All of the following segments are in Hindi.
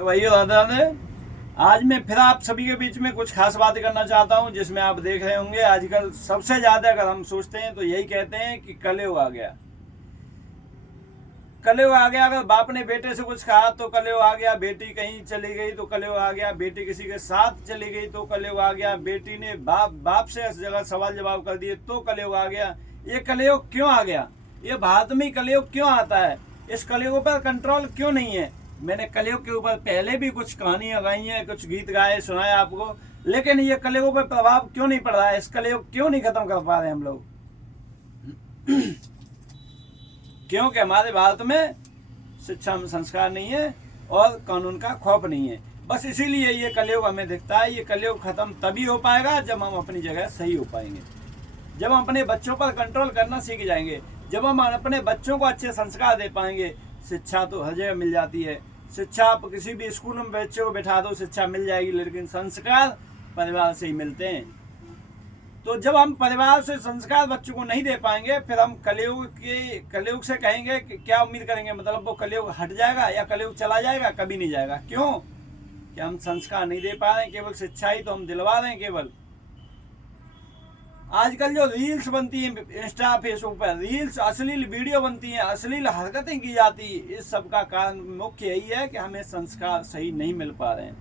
वही दादा ने आज मैं फिर आप सभी के बीच में कुछ खास बात करना चाहता हूं, जिसमें आप देख रहे होंगे आजकल सबसे ज्यादा अगर हम सोचते हैं तो यही कहते हैं कि कलयुग आ गया। कलयुग आ गया। अगर बाप ने बेटे से कुछ कहा तो कलयुग आ गया, बेटी कहीं चली गई तो कलयुग आ गया, बेटी किसी के साथ चली गई तो कलयुग आ गया, बेटी ने बाप से इस जगह सवाल जवाब कर दिए तो कलयुग आ गया। ये कलयुग क्यों आ गया? ये भारत में कलयुग क्यों आता है? इस कलयुग पर कंट्रोल क्यों नहीं है? मैंने कलयुग के ऊपर पहले भी कुछ कहानियां गाई हैं, कुछ गीत गाए सुनाए आपको, लेकिन ये कलयुग पर प्रभाव क्यों नहीं पड़ रहा है? इस कलयुग क्यों नहीं खत्म कर पा रहे हम लोग? क्योंकि हमारे भारत में शिक्षा में संस्कार नहीं है और कानून का खौफ नहीं है। बस इसीलिए ये कलयुग हमें दिखता है। ये कलयुग खत्म तभी हो पाएगा जब हम अपनी जगह सही हो पाएंगे, जब हम अपने बच्चों पर कंट्रोल करना सीख जाएंगे, जब हम अपने बच्चों को अच्छे संस्कार दे पाएंगे। शिक्षा तो हर जगह मिल जाती है। शिक्षा आप किसी भी स्कूल में बच्चों को बैठा दो, शिक्षा मिल जाएगी, लेकिन संस्कार परिवार से ही मिलते हैं। तो जब हम परिवार से संस्कार बच्चों को नहीं दे पाएंगे, फिर हम कलयुग से कहेंगे कि क्या उम्मीद करेंगे? मतलब वो कलयुग हट जाएगा या कलयुग चला जाएगा? कभी नहीं जाएगा। क्यों? कि हम संस्कार नहीं दे पा रहे हैं। केवल शिक्षा ही तो हम दिलवा रहे हैं। केवल आजकल जो रील्स बनती हैं इंस्टा फेसबुक पर, रील्स अश्लील वीडियो बनती हैं, अश्लील हरकतें की जाती है, इस सब का कारण मुख्य यही है कि हमें संस्कार सही नहीं मिल पा रहे हैं।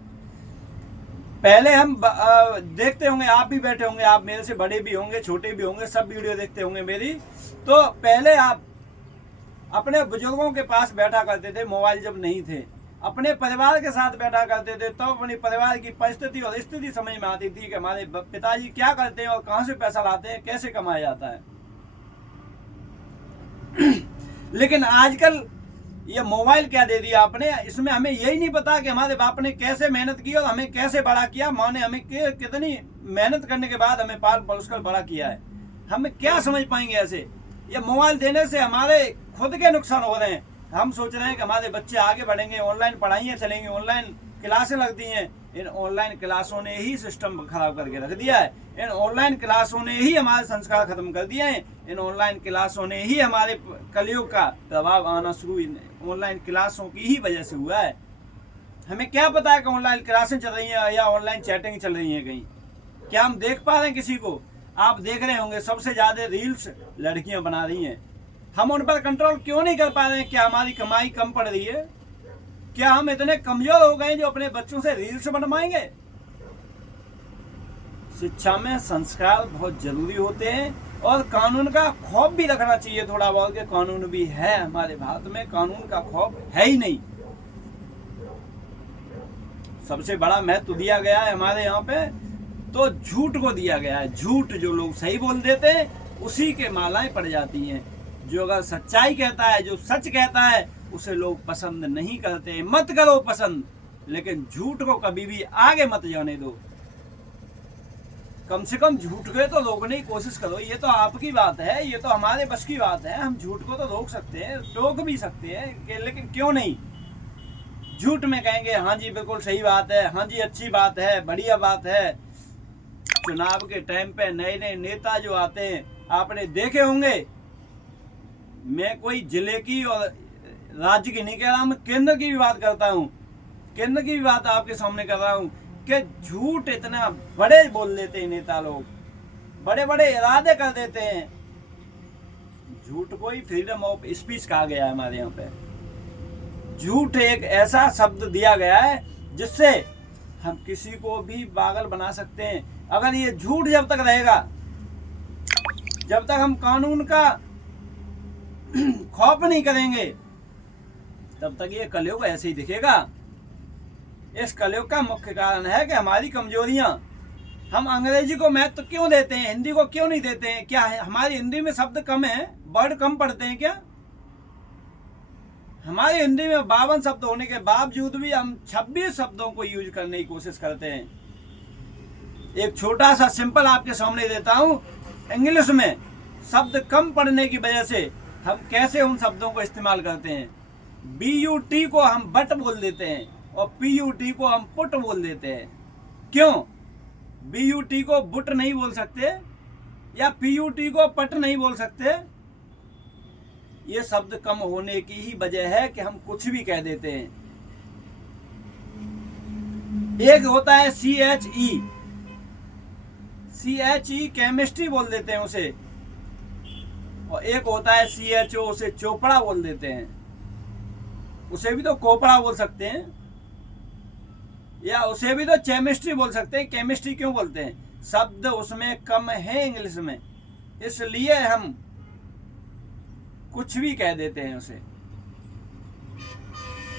पहले हम देखते होंगे, आप भी बैठे होंगे, आप मेरे से बड़े भी होंगे, छोटे भी होंगे, सब वीडियो देखते होंगे मेरी। तो पहले आप अपने बुजुर्गों के पास बैठा करते थे, मोबाइल जब नहीं थे, अपने परिवार के साथ बैठा करते थे, तो अपने परिवार की परिस्थिति और स्थिति समझ में आती थी कि हमारे पिताजी क्या करते हैं और कहां से पैसा लाते हैं, कैसे कमाया जाता है। लेकिन आजकल ये मोबाइल क्या दे दिया आपने, इसमें हमें यही नहीं पता कि हमारे बाप ने कैसे मेहनत की और हमें कैसे बड़ा किया, माँ ने हमें कितनी मेहनत करने के बाद हमें पाल पलोस कर बड़ा किया है। हम क्या समझ पाएंगे ऐसे? ये मोबाइल देने से हमारे खुद के नुकसान हो रहे हैं। हम सोच रहे हैं कि हमारे बच्चे आगे बढ़ेंगे, ऑनलाइन पढ़ाइयाँ चलेंगी, ऑनलाइन क्लासें लगती हैं। इन ऑनलाइन क्लासों ने ही सिस्टम खराब करके रख दिया है। इन ऑनलाइन क्लासों ने ही हमारे संस्कार खत्म कर दिए हैं। इन ऑनलाइन क्लासों ने ही हमारे कलयुग का प्रभाव आना शुरू ऑनलाइन क्लासों की ही वजह से हुआ है। हमें क्या पता है कि ऑनलाइन क्लासें चल रही हैं या ऑनलाइन चैटिंग चल रही है कहीं? क्या हम देख पा रहे हैं किसी को? आप देख रहे होंगे सबसे ज्यादा रील्स लड़कियां बना रही हैं। हम उन पर कंट्रोल क्यों नहीं कर पा रहे हैं? क्या हमारी कमाई कम पड़ रही है? क्या हम इतने कमजोर हो गए जो अपने बच्चों से रील्स बनवाएंगे? शिक्षा में संस्कार बहुत जरूरी होते हैं और कानून का खौफ भी रखना चाहिए थोड़ा बहुत, के कानून भी है हमारे भारत में, कानून का खौफ है ही नहीं। सबसे बड़ा महत्व दिया गया है हमारे यहाँ पे तो झूठ को दिया गया है। झूठ जो लोग सही बोल देते हैं उसी के मालाएं पड़ जाती हैं। जो अगर सच्चाई कहता है, जो सच कहता है, उसे लोग पसंद नहीं करते। मत करो पसंद, लेकिन झूठ को कभी भी आगे मत जाने दो। कम से कम झूठ को तो रोकने की कोशिश करो। ये तो आपकी बात है, ये तो हमारे बस की बात है। हम झूठ को तो रोक सकते हैं, टोक भी सकते हैं, लेकिन क्यों नहीं? झूठ में कहेंगे हाँ जी बिल्कुल सही बात है, हाँ जी अच्छी बात है, बढ़िया बात है। चुनाव के टाइम पे नए नए नेता जो आते हैं, आपने देखे होंगे। मैं कोई जिले की और राज्य की नहीं कह रहा, मैं केंद्र की भी बात करता हूँ। केंद्र की भी बात आपके सामने कर रहा हूँ कि झूठ इतना बड़े बोल देते हैं नेता लोग, बड़े बड़े इरादे कर देते हैं। झूठ को ही फ्रीडम ऑफ स्पीच कहा गया है हमारे यहाँ पे। झूठ एक ऐसा शब्द दिया गया है जिससे हम किसी को भी पागल बना सकते हैं। अगर ये झूठ जब तक रहेगा, जब तक हम कानून का खौफ नहीं करेंगे, तब तक ये कलयुग ऐसे ही दिखेगा। इस कलयुग का मुख्य कारण है कि हमारी कमजोरियां। हम अंग्रेजी को महत्व क्यों देते हैं, हिंदी को क्यों नहीं देते हैं? क्या है हमारी हिंदी में शब्द कम है, वर्ड कम पढ़ते हैं क्या? हमारी हिंदी में 52 शब्द होने के बावजूद भी हम 26 शब्दों को यूज करने की कोशिश करते हैं। एक छोटा सा सिंपल आपके सामने देता हूं। इंग्लिश में शब्द कम पढ़ने की वजह से हम कैसे उन शब्दों को इस्तेमाल करते हैं। BUT को हम बट बोल देते हैं और PUT को हम पुट बोल देते हैं। क्यों? BUT को बुट नहीं बोल सकते या PUT को पट नहीं बोल सकते? ये शब्द कम होने की ही वजह है कि हम कुछ भी कह देते हैं। एक होता है CHE, केमिस्ट्री बोल देते हैं उसे, और एक होता है CHO, उसे चोपड़ा बोल देते हैं। उसे भी तो कोपड़ा बोल सकते हैं, या उसे भी तो केमिस्ट्री बोल सकते हैं। केमिस्ट्री क्यों बोलते हैं? शब्द उसमें कम है इंग्लिश में, इसलिए हम कुछ भी कह देते हैं उसे।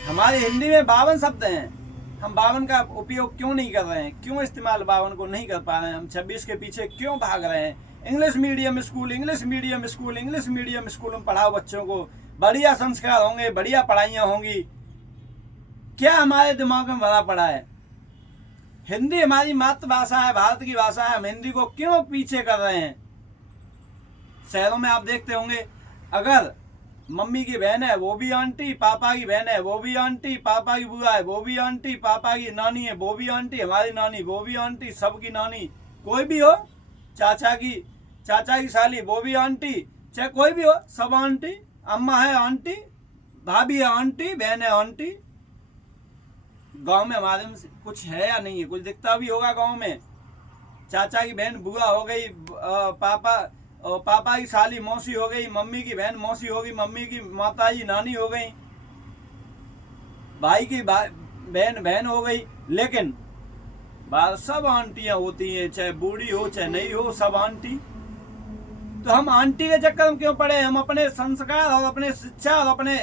हमारी हिंदी में 52 शब्द हैं, हम 52 का उपयोग क्यों नहीं कर रहे हैं? क्यों इस्तेमाल 52 को नहीं कर पा रहे हैं? हम 26 के पीछे क्यों भाग रहे हैं? English medium school, English medium school, English medium school में पढ़ाओ बच्चों को, बढ़िया संस्कार होंगे, बढ़िया पढ़ाइयाँ होंगी। क्या हमारे दिमाग में भरा पड़ा है? हिंदी हमारी मातृभाषा है, भारत की भाषा है, हम हिंदी को क्यों पीछे कर रहे हैं? शहरों में आप देखते होंगे, अगर मम्मी की बहन है वो भी आंटी, पापा की बहन है वो भी आंटी, पापा की बुआ है वो भी आंटी, पापा की नानी है वो भी आंटी, हमारी नानी वो भी आंटी, सबकी नानी, कोई भी हो, चाचा की साली वो भी आंटी, चाहे कोई भी हो, सब आंटी। अम्मा है आंटी, भाभी है आंटी, बहन है आंटी। गांव में हमारे में कुछ है या नहीं है? कुछ दिखता भी होगा गांव में। चाचा की बहन बुआ हो गई, पापा की साली मौसी हो गई, मम्मी की बहन मौसी हो गई, मम्मी की माताजी नानी हो गई, भाई की बहन हो गई। लेकिन सब आंटियां होती हैं, चाहे बूढ़ी हो चाहे नहीं हो, सब आंटी। तो हम आंटी के चक्कर में क्यों पड़े? हम अपने संस्कार और अपने शिक्षा और अपने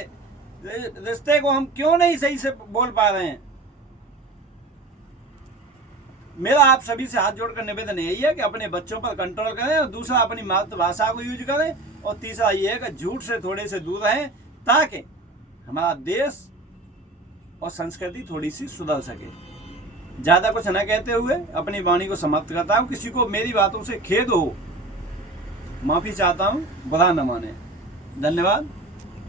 रिश्ते को हम क्यों नहीं सही से बोल पा रहे हैं? मेरा आप सभी से हाथ जोड़कर निवेदन यही है कि अपने बच्चों पर कंट्रोल करें, और दूसरा अपनी मातृभाषा को यूज करें, और तीसरा ये है कि झूठ से थोड़े से दूर रहें, ताकि हमारा देश और संस्कृति थोड़ी सी सुधर सके। ज़्यादा कुछ न कहते हुए अपनी वाणी को समाप्त करता हूँ। किसी को मेरी बातों से खेद हो, माफ़ी चाहता हूँ, बुरा न माने। धन्यवाद।